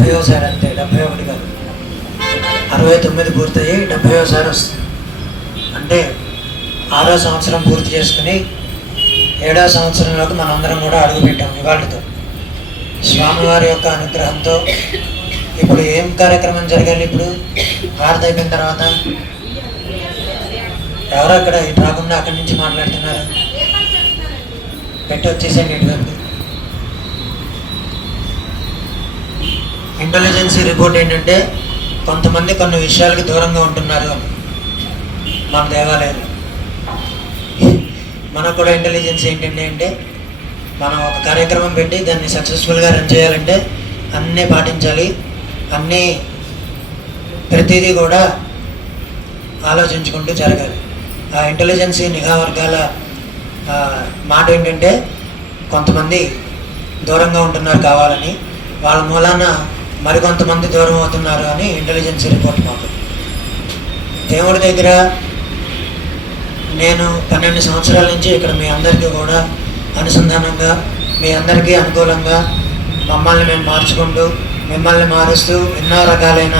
డెబ్బై ఒకసారి అంతే డెబ్బై ఒకటి కాదు. అరవై తొమ్మిది పూర్తయ్యి డెబ్బై ఒకసారి వస్తుంది. అంటే ఆరో సంవత్సరం పూర్తి చేసుకుని ఏడో సంవత్సరంలోకి మనందరం కూడా అడుగుపెట్టాం ఇవాళతో. స్వామివారి యొక్క అనుగ్రహంతో ఇప్పుడు ఏం కార్యక్రమం జరగాలి ఇప్పుడు? హారతి అయిపోయిన తర్వాత ఎవరు అక్కడ ఇటు రాకుండా అక్కడి నుంచి మాట్లాడుతున్నారు. పెట్టి వచ్చేసాను ఇటువైపు. ఇంటెలిజెన్సీ రిపోర్ట్ ఏంటంటే కొంతమంది కొన్ని విషయాలకి దూరంగా ఉంటున్నారు. మన దేవాలయంలో. మనకు కూడా ఇంటెలిజెన్స్ ఏంటంటే అంటే మనం ఒక కార్యక్రమం పెట్టి దాన్ని సక్సెస్ఫుల్గా రన్ చేయాలంటే అన్నీ పాటించాలి. అన్నీ ప్రతిదీ కూడా ఆలోచించుకుంటూ జరగాలి. ఆ ఇంటెలిజెన్సీ నిఘా వర్గాల మాట ఏంటంటే కొంతమంది దూరంగా ఉంటున్నారు కావాలని. వాళ్ళ మూలాన మరికొంతమంది దూరం అవుతున్నారు అని ఇంటెలిజెన్స్ రిపోర్ట్ మాకు. దేవుడి దగ్గర నేను పన్నెండు సంవత్సరాల నుంచి ఇక్కడ మీ అందరికీ కూడా అనుసంధానంగా మీ అందరికీ అనుకూలంగా మమ్మల్ని మేము మార్చుకుంటూ మిమ్మల్ని మారుస్తూ ఎన్నో రకాలైన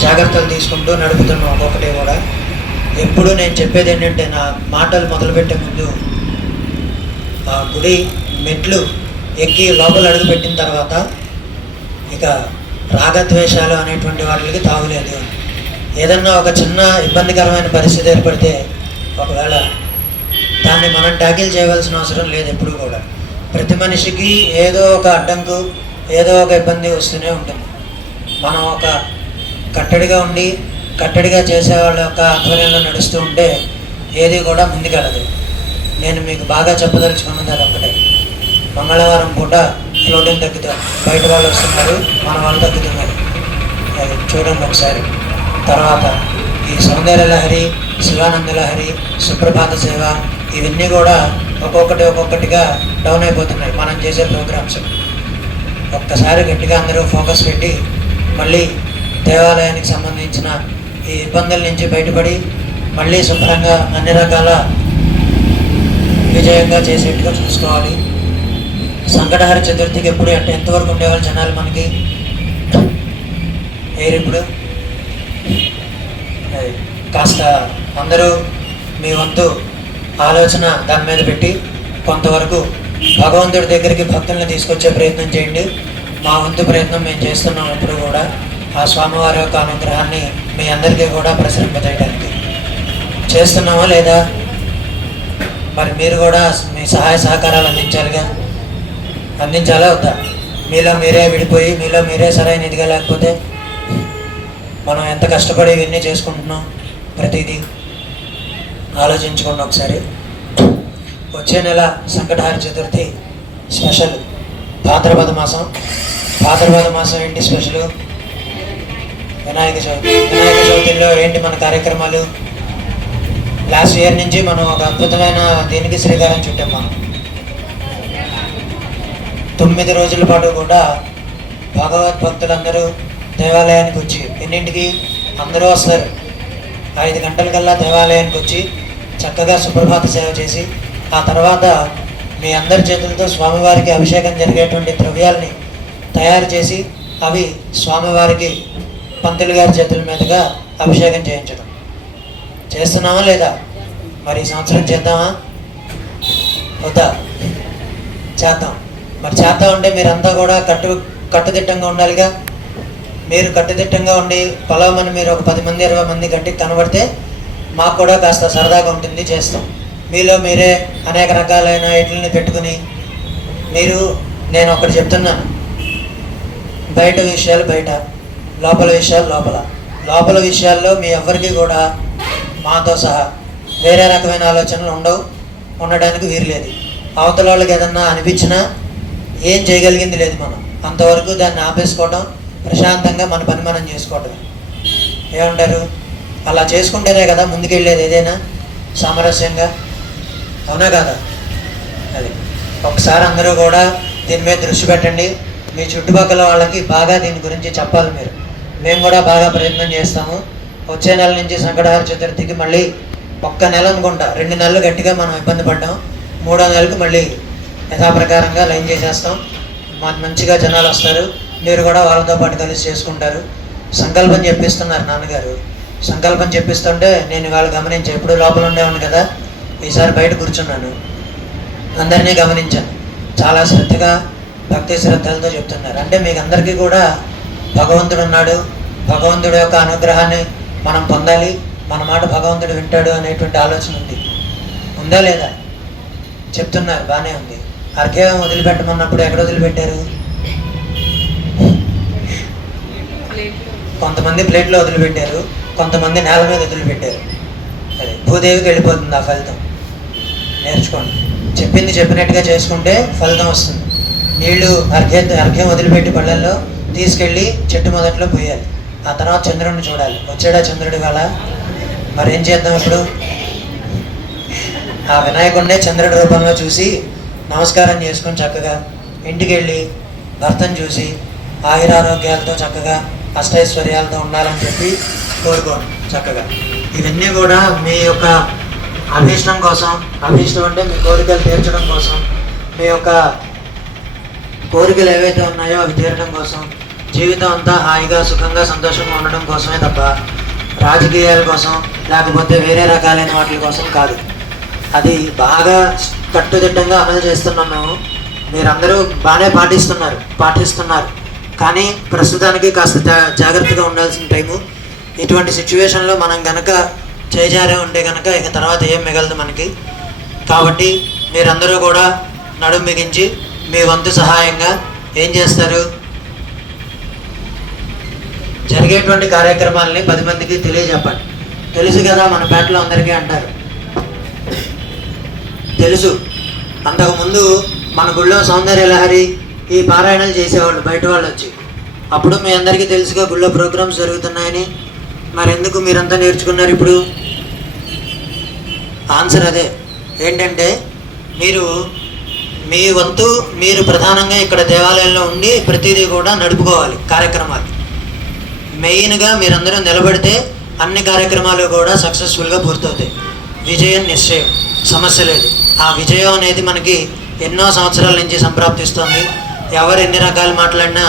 జాగ్రత్తలు తీసుకుంటూ నడుపుతున్నాం ఒక్కొక్కటి కూడా. ఎప్పుడు నేను చెప్పేది ఏంటంటే నా మాటలు మొదలుపెట్టే ముందు ఆ గుడి మెట్లు ఎక్కి లోపల అడుగు పెట్టిన తర్వాత ఇక రాగద్వేషాలు అనేటువంటి వాటికి తాగులేదు ఏదన్నా ఒక చిన్న ఇబ్బందికరమైన పరిస్థితి ఏర్పడితే ఒకవేళ దాన్ని మనం ట్యాకిల్ చేయవలసిన అవసరం లేదు ఎప్పుడు కూడా. ప్రతి మనిషికి ఏదో ఒక అడ్డంకు ఏదో ఒక ఇబ్బంది వస్తూనే ఉంటుంది. మనం ఒక కట్టడిగా ఉండి కట్టడిగా చేసే వాళ్ళ యొక్క ఆధ్వర్యంలో నడుస్తూ ఉంటే ఏది కూడా ముందుకెళ్ళదు. నేను మీకు బాగా చెప్పదలుచుకున్నది అది ఒకటే మంగళవారం పూట ఫ్లోటింగ్ తగ్గుతాం బయట వాళ్ళు వస్తున్నారు మన వాళ్ళు తగ్గుతున్నారు. అది చూడండి ఒకసారి. తర్వాత ఈ సౌందర్య లహరి శివానంద లహరి సుప్రభాత సేవ ఇవన్నీ కూడా ఒక్కొక్కటి ఒక్కొక్కటిగా డౌన్ అయిపోతున్నాయి. మనం చేసే ప్రోగ్రామ్స్ ఒక్కసారి గట్టిగా అందరూ ఫోకస్ పెట్టి మళ్ళీ దేవాలయానికి సంబంధించిన ఈ ఇబ్బందుల నుంచి బయటపడి మళ్ళీ శుభ్రంగా అన్ని రకాల విజయంగా చేసేట్టుగా చూసుకోవాలి. సంకటహర చతుర్థికి ఎప్పుడు అంటే ఎంతవరకు ఉండేవాళ్ళు జనాలు మనకి? ఏరు ఇప్పుడు? కాస్త అందరూ మీ వంతు ఆలోచన దాని మీద పెట్టి కొంతవరకు భగవంతుడి దగ్గరికి భక్తులను తీసుకొచ్చే ప్రయత్నం చేయండి. మా వంతు ప్రయత్నం మేము చేస్తున్నాం ఎప్పుడు కూడా. ఆ స్వామివారి యొక్క అనుగ్రహాన్ని మీ అందరికీ కూడా ప్రసరింపజేయడానికి చేస్తున్నామా లేదా? మరి మీరు కూడా మీ సహాయ సహకారాలు అందించాలిగా? అందించాలా వద్దా? మీలో మీరే విడిపోయి మీలో మీరే సరైన ఇదిగా లేకపోతే మనం ఎంత కష్టపడి ఇవన్నీ చేసుకుంటున్నాం ప్రతిదీ ఆలోచించుకోండి ఒకసారి. వచ్చే నెల సంకటహార చతుర్థి స్పెషల్ భాద్రపద మాసం. భాద్రపద మాసం ఏంటి స్పెషల్? వినాయక చవితి. వినాయక చవితిలో ఏంటి మన కార్యక్రమాలు? లాస్ట్ ఇయర్ నుంచి మనం ఒక అద్భుతమైన దీనికి శ్రీకారం చుట్టాం మనం. తొమ్మిది రోజుల పాటు కూడా భగవద్భక్తులందరూ దేవాలయానికి వచ్చి ఎన్నింటికి? అందరూ వస్తారు. ఐదు గంటలకల్లా దేవాలయానికి వచ్చి చక్కగా సుప్రభాత సేవ చేసి ఆ తర్వాత మీ అందరి చేతులతో స్వామివారికి అభిషేకం జరిగేటువంటి ద్రవ్యాల్ని తయారు చేసి అవి స్వామివారికి పంతులు గారి చేతుల మీదుగా అభిషేకం చేయించడం. చేస్తున్నామా లేదా? మరి ఈ సంవత్సరం చేద్దామా? వద్దా? చేద్దాం. మరి చేద్దాం ఉంటే మీరంతా కూడా కట్టు కట్టుదిట్టంగా ఉండాలిగా. మీరు కట్టుదిట్టంగా ఉండి పొలవమని మీరు ఒక పది మంది ఇరవై మంది గట్టి కనబడితే మాకు కూడా కాస్త సరదాగా ఉంటుంది చేస్తాం. మీలో మీరే అనేక రకాలైన ఇట్లని పెట్టుకుని మీరు నేను ఒకటి చెప్తున్నాను బయట విషయాలు బయట లోపల విషయాలు లోపల. లోపల విషయాల్లో మీ ఎవ్వరికీ కూడా మాతో సహా వేరే రకమైన ఆలోచనలు ఉండవు ఉండడానికి వీరు లేదు అవతల వాళ్ళకి ఏదన్నా అనిపించినా ఏం చేయగలిగింది లేదు మనం. అంతవరకు దాన్ని ఆపేసుకోవడం ప్రశాంతంగా మన పని మనం చేసుకోవడం ఏమంటారు? అలా చేసుకుంటేనే కదా ముందుకెళ్ళేది ఏదైనా సామరస్యంగా. అవునా కదా? అది. ఒకసారి అందరూ కూడా దీని మీద దృష్టి పెట్టండి. మీ చుట్టుపక్కల వాళ్ళకి బాగా దీని గురించి చెప్పాలి మీరు. మేము కూడా బాగా ప్రయత్నం చేస్తాము. వచ్చే నెల నుంచి సంకటహార చతుర్థికి మళ్ళీ ఒక్క నెల అనుకుంటా. రెండు నెలలు గట్టిగా మనం ఇబ్బంది పడ్డాం. మూడో నెలకు మళ్ళీ యథాప్రకారంగా లైన్ చేసేస్తాం. మాకు మంచిగా జనాలు వస్తారు. మీరు కూడా వాళ్ళతో పాటు కలిసి చేసుకుంటారు. సంకల్పం చెప్పిస్తున్నారు నాన్నగారు. సంకల్పం చెప్పిస్తుంటే నేను ఇవాళ గమనించి ఎప్పుడు లోపల ఉండేవాడిని కదా. ఈసారి బయట కూర్చున్నాను. అందరినీ గమనించాను. చాలా శ్రద్ధగా భక్తి శ్రద్ధలతో చెప్తున్నారు. అంటే మీకు అందరికీ కూడా భగవంతుడు ఉన్నాడు. భగవంతుడి యొక్క అనుగ్రహాన్ని మనం పొందాలి. మన మాట భగవంతుడు వింటాడు అనేటువంటి ఆలోచన ఉంది. ఉందా లేదా? చెప్తున్నారు. బాగానే ఉంది. అర్ఘ్యం వదిలిపెట్టమన్నప్పుడు ఎక్కడ వదిలిపెట్టారు? కొంతమంది ప్లేట్లో వదిలిపెట్టారు కొంతమంది నేల మీద వదిలిపెట్టారు. సరే భూదేవికి వెళ్ళిపోతుంది ఆ ఫలితం. నేర్చుకోండి. చెప్పింది చెప్పినట్టుగా చేసుకుంటే ఫలితం వస్తుంది. నీళ్ళు అర్ఘ్య అర్ఘ్యం వదిలిపెట్టి పళ్ళల్లో తీసుకెళ్ళి చెట్టు మొదట్లో పోయాలి. ఆ తర్వాత చంద్రుడిని చూడాలి. వచ్చాడా చంద్రుడి వాళ్ళ మరి ఏం చేద్దాం ఇప్పుడు? ఆ వినాయకుడినే చంద్రుడి రూపంలో చూసి నమస్కారం చేసుకొని చక్కగా ఇంటికి వెళ్ళి భర్తను చూసి ఆయురారోగ్యాలతో చక్కగా అష్టైశ్వర్యాలతో ఉండాలని చెప్పి కోరుకోండి చక్కగా. ఇవన్నీ కూడా మీ యొక్క అభీష్టం కోసం అభీష్టం అంటే మీ కోరికలు తీర్చడం కోసం మీ యొక్క కోరికలు ఏవైతే ఉన్నాయో అవి తీరడం కోసం జీవితం అంతా హాయిగా సుఖంగా సంతోషంగా ఉండడం కోసమే తప్ప రాజకీయాల కోసం లేకపోతే వేరే రకాలైన వాటి కోసం కాదు. అది బాగా కట్టుదిట్టంగా అమలు చేస్తున్నాము మేము. మీరందరూ బాగానే పాటిస్తున్నారు పాటిస్తున్నారు. కానీ ప్రస్తుతానికి కాస్త జా- జాగ్రత్తగా ఉండాల్సిన టైము. ఇటువంటి సిచ్యువేషన్లో మనం గనక చేజారే ఉంటే గనక ఇక తర్వాత ఏం మిగలదు మనకి. కాబట్టి మీరందరూ కూడా నడుము మిగించి మీ వంతు సహాయంగా ఏం చేస్తారు? జరిగేటువంటి కార్యక్రమాలని పది మందికి తెలియజెప్పండి. తెలుసు కదా మన పేటలో అందరికీ అంటారు. తెలుసు. అంతకుముందు మన గుళ్ళో సౌందర్య లహరి ఈ పారాయణలు చేసేవాళ్ళు బయట వాళ్ళు వచ్చి. అప్పుడు మీ అందరికీ తెలుసుగా గుళ్ళో ప్రోగ్రామ్స్ జరుగుతున్నాయని. మరెందుకు మీరంతా నేర్చుకున్నారు ఇప్పుడు? ఆన్సర్ అదే. ఏంటంటే మీరు మీ వంతు మీరు ప్రధానంగా ఇక్కడ దేవాలయంలో ఉండి ప్రతిదీ కూడా నడుపుకోవాలి కార్యక్రమాలు. మెయిన్గా మీరందరూ నిలబడితే అన్ని కార్యక్రమాలు కూడా సక్సెస్ఫుల్గా పూర్తవుతాయి. విజయం నిశ్చయం. సమస్య లేదు. ఆ విజయం అనేది మనకి ఎన్నో సంవత్సరాల నుంచి సంప్రాప్తిస్తుంది. ఎవరు ఎన్ని రకాలు మాట్లాడినా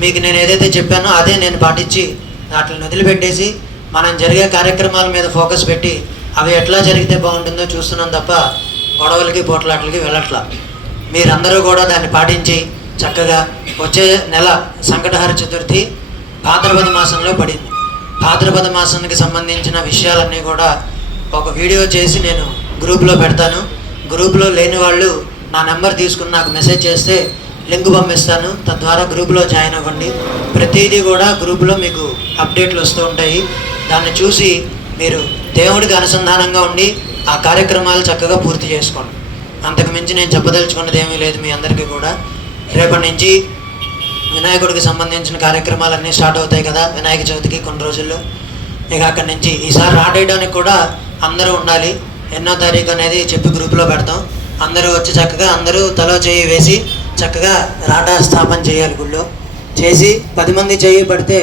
మీకు నేను ఏదైతే చెప్పానో అదే నేను పాటించి వాటిని వదిలిపెట్టేసి మనం జరిగే కార్యక్రమాల మీద ఫోకస్ పెట్టి అవి ఎట్లా జరిగితే బాగుంటుందో చూస్తున్నాం తప్ప గొడవలకి పోట్లాటలకి వెళ్ళట్లా. మీరందరూ కూడా దాన్ని పాటించి చక్కగా వచ్చే నెల సంకటహర చతుర్థి భాద్రపద మాసంలో పడింది. భాద్రపద మాసానికి సంబంధించిన విషయాలన్నీ కూడా ఒక వీడియో చేసి నేను గ్రూప్లో పెడతాను. గ్రూప్లో లేని వాళ్ళు నా నెంబర్ తీసుకుని నాకు మెసేజ్ చేస్తే లింక్ పంపిస్తాను. తద్వారా గ్రూప్లో జాయిన్ అవ్వండి. ప్రతిదీ కూడా గ్రూప్లో మీకు అప్డేట్లు వస్తూ ఉంటాయి. దాన్ని చూసి మీరు దేవుడికి అనుసంధానంగా ఉండి ఆ కార్యక్రమాలు చక్కగా పూర్తి చేసుకోండి. అంతకు మించి నేను చెప్పదలుచుకున్నది ఏమీ లేదు మీ అందరికీ కూడా. రేపటి నుంచి వినాయకుడికి సంబంధించిన కార్యక్రమాలన్నీ స్టార్ట్ అవుతాయి కదా వినాయక చవితికి కొన్ని రోజుల్లో. ఇక అక్కడి నుంచి ఈసారి రాటేయడానికి కూడా అందరూ ఉండాలి. ఎన్నో తారీఖు అనేది చెప్పి గ్రూప్లో పెడతాం. అందరూ వచ్చి చక్కగా అందరూ తలో చేయి వేసి చక్కగా రాటా స్థాపన చేయాలి గుళ్ళో. చేసి పది మంది చేయి పడితే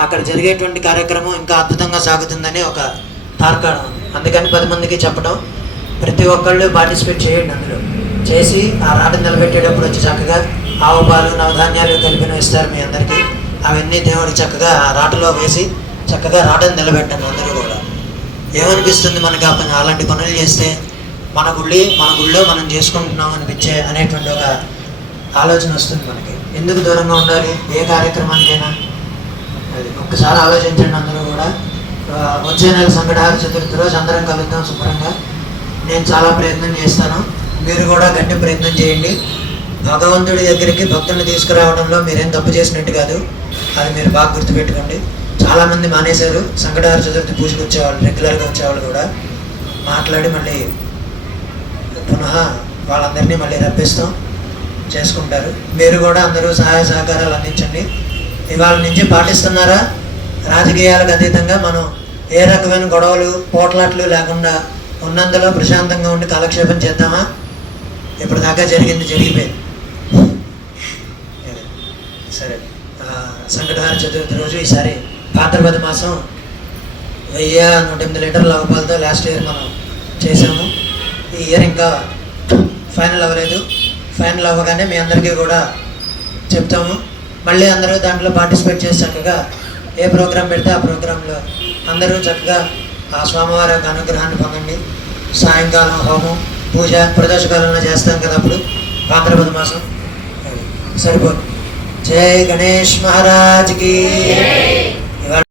అక్కడ జరిగేటువంటి కార్యక్రమం ఇంకా అద్భుతంగా సాగుతుందని ఒక తార్కాణం అందుకని పది మందికి చెప్పడం. ప్రతి ఒక్కళ్ళు పార్టిసిపేట్ చేయండి అందులో చేసి ఆ రాట నిలబెట్టేటప్పుడు వచ్చి చక్కగా ఆవు పాలు నవధాన్యాలు కలిపిన ఇస్తారు మీ అందరికీ. అవన్నీ దేవుడికి చక్కగా ఆ రాటలో వేసి చక్కగా రాటను నిలబెట్టండి అందరూ. ఏమనిపిస్తుంది మనకి అతను అలాంటి పనులు చేస్తే మన గుళ్ళి మన గుళ్ళో మనం చేసుకుంటున్నాం అనిపించే అనేటువంటి ఒక ఆలోచన వస్తుంది మనకి. ఎందుకు దూరంగా ఉండాలి? ఏ కార్యక్రమానికైనా? అది ఒక్కసారి ఆలోచించండి అందరూ కూడా. వచ్చే నెల సంకటహార చతుర్థి రోజు అందరం కలుద్దాం శుభ్రంగా. నేను చాలా ప్రయత్నం చేస్తాను. మీరు కూడా గట్టి ప్రయత్నం చేయండి. భగవంతుడి దగ్గరికి భక్తుల్ని తీసుకురావడంలో మీరేం తప్పు చేసినట్టు కాదు. అది మీరు బాగా గుర్తుపెట్టుకోండి. చాలామంది మానేశారు. సంకటహార చతుర్థి పూజకు వచ్చేవాళ్ళు రెగ్యులర్గా వచ్చేవాళ్ళు కూడా. మాట్లాడి మళ్ళీ పునః వాళ్ళందరినీ మళ్ళీ రప్పిస్తాం. చేసుకుంటారు. మీరు కూడా అందరూ సహాయ సహకారాలు అందించండి. ఇవాళ నుంచి పాటిస్తున్నారా? రాజకీయాలకు అతీతంగా మనం ఏ రకమైన గొడవలు పోట్లాట్లు లేకుండా ఉన్నందులో ప్రశాంతంగా ఉండి కాలక్షేపం చేద్దామా? ఇప్పుడు దాకా జరిగింది జరిగిపోయింది. సరే. సంకటహార చతుర్థి రోజు ఈసారి భాద్రపద మాసం వెయ్యి నూట ఎనిమిది లీటర్ల అవపాలతో లాస్ట్ ఇయర్ మనం చేసాము ఈ ఇయర్ ఇంకా ఫైనల్ అవ్వలేదు. ఫైనల్ అవ్వగానే మీ అందరికీ కూడా చెప్తాము. మళ్ళీ అందరూ దాంట్లో పార్టిసిపేట్ చేసి చక్కగా ఏ ప్రోగ్రాం పెడితే ఆ ప్రోగ్రాంలో అందరూ చక్కగా ఆ స్వామివారి యొక్క అనుగ్రహాన్ని పొందండి. సాయంకాలం హోమం పూజ ప్రదోషకాలంలో చేస్తాం కదా అప్పుడు భాద్రపద మాసం. సరిపోదు. జై గణేష్ మహారాజ్కి